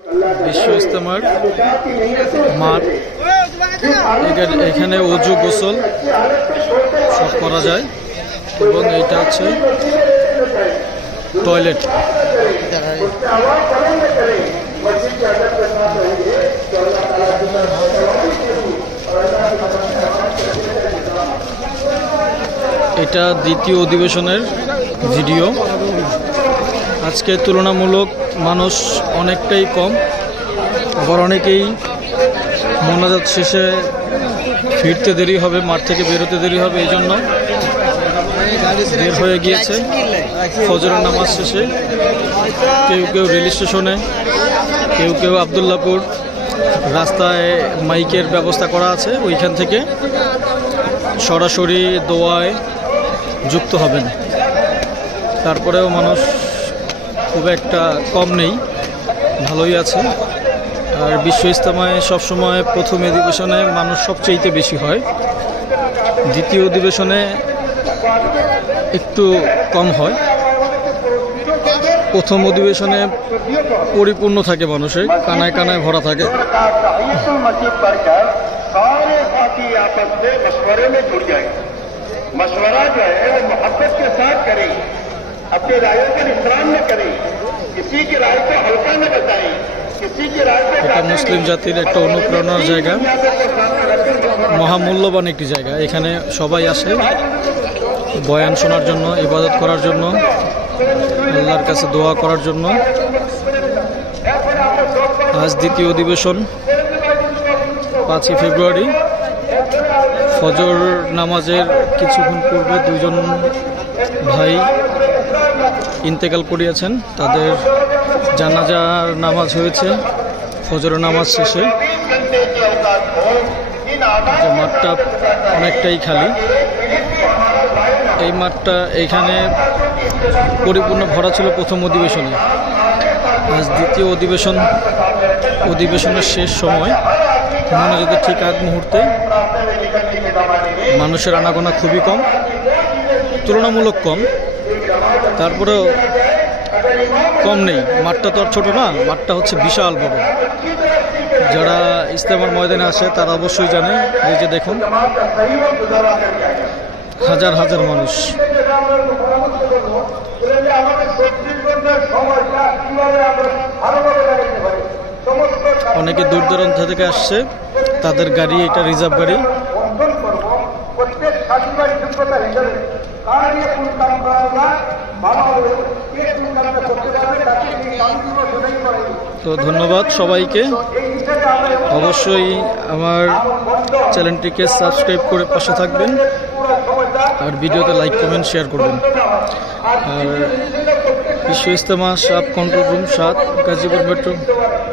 বিশ্ব ইজতেমার মাঠ, এখানে ওযু গোসল সব করা যায় এবং এইটা হচ্ছে টয়লেট। এটা দ্বিতীয় অধিবেশনের ভিডিও। আজকে তুলনামূলক মানুষ অনেকটাই কম, আবার অনেকেই মোনাজাত শেষে ফিরতে দেরি হবে, মাঠ থেকে বেরোতে দেরি হবে, এই জন্য বের হয়ে গিয়েছে ফজরের নামাজ শেষে। কেউ কেউ রেল স্টেশনে, কেউ কেউ আবদুল্লাপুর রাস্তায় মাইকের ব্যবস্থা করা আছে, ওইখান থেকে সরাসরি দোয়ায় যুক্ত হবেন। তারপরেও মানুষ খুব একটা কম নেই, ভালোই আছে। আর বিশ্ব ইজতেমায় সবসময় প্রথম অধিবেশনে মানুষ সবচেয়ে বেশি হয়, দ্বিতীয় অধিবেশনে একটু কম হয়। প্রথম অধিবেশনে পরিপূর্ণ থাকে, মানুষের কানায় কানায় ভরা থাকে। मशवरा जो है वो मोहब्बत के साथ करें, अपनी रायों का इहतराम न करें, किसी की राय को हल्का न बताएं, किसी की राय को। এটা মুসলিম জাতির একটা অনুপ্রেরণার জায়গা, মহামূল্যবান একটি জায়গা। এখানে সবাই আসে বয়ান শোনার জন্য, ইবাদত করার জন্য, আল্লাহর কাছে দোয়া করার জন্য। আজ দ্বিতীয় অধিবেশন, 5ই ফেব্রুয়ারি। ফজর নামাজের কিছুক্ষণ পূর্বে দুজন ভাই ইন্তেকাল করিয়েছেন, তাদের জানাজার নামাজ হয়েছে ফজর নামাজ শেষে। মাঠটা অনেকটাই খালি, এই মাঠটা এইখানে পরিপূর্ণ ভরা ছিল প্রথম অধিবেশনে। আজ দ্বিতীয় অধিবেশনের শেষ সময়, মোনাজাতের ঠিক আগ মুহূর্তে মানুষের আনাগোনা খুবই কম, তুলনামূলক কম। তারপরেও কম নেই, মাঠটা তো আর ছোট না, মাঠটা হচ্ছে বিশাল বড়। যারা ইজতেমার ময়দানে আসে তারা অবশ্যই জানে। এই যে দেখুন, হাজার হাজার মানুষ। অনেকে দূর দূরান্ত থেকে আসছে, তাদের গাড়ি, এটা রিজার্ভ গাড়ি। তো ধন্যবাদ সবাইকে। অবশ্যই আমার চ্যানেলটিকে সাবস্ক্রাইব করে পাশে থাকবেন, আর ভিডিওতে লাইক কমেন্ট শেয়ার করবেন। আর Bishwa Ijtema 7 control room 7 Gazipur metro.